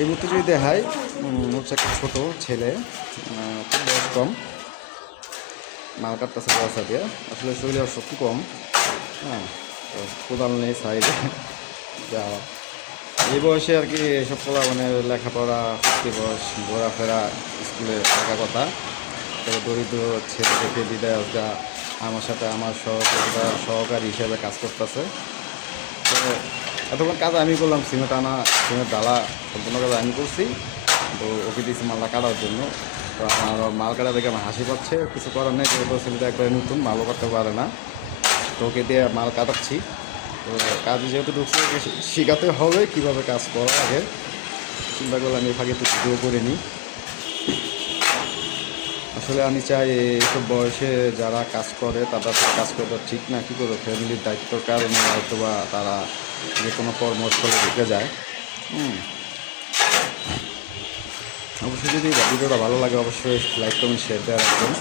এই মুহূর্তে যদি দেখায় হচ্ছে একটা ছোটো ছেলে, খুব বয়স কম, মাল কাটতেছে পয়সা দিয়ে। আসলে শরীরে শক্তি কম, হ্যাঁ, কোদাল নেই সাইডে যা। এই বয়সে আর কি এসব পোলা মানে লেখাপড়া করতে বয়স, ঘোরাফেরা, স্কুলে থাকা কথা। তবে দরিদ্র ছেলে দেখে বিদায় আজকা আমার সাথে আমার সহকারী হিসেবে কাজ করতেছে। তো এতক্ষণ কাজ আমি করলাম, সিমেন্ট আনা, সিমেন্ট ডালা, সম্পূর্ণ কাজ আমি করছি। তো ওকে দিয়েছি মালটা কাটার জন্য। তো আমার মাল কাটা দেখে আমার হাসি পাচ্ছে, কিছু করার নেই, যেহেতু ছেলেটা একবারে নতুন, মালও কাটতে পারে না। তো ওকে দিয়ে মাল কাটাচ্ছি। তো কাজ যেহেতু ঢুকছে, ওকে শেখাতে হবে কীভাবে কাজ করা আগে। চিন্তা করলে আমি ফাঁকে একটু ভিডিও করে নিই। আসলে আমি চাই এইসব বয়সে যারা কাজ করে তাদের কাজ করা ঠিক না, কী করবে, ফ্যামিলির দায়িত্বর কারণে হয়তো বা তারা যে কোনো কর্মস্থলে ঢুকে যায়। অবশ্যই যদি ভিডিওটা ভালো লাগে অবশ্যই লাইক কমেন্ট শেয়ার দেওয়া রাখবেন।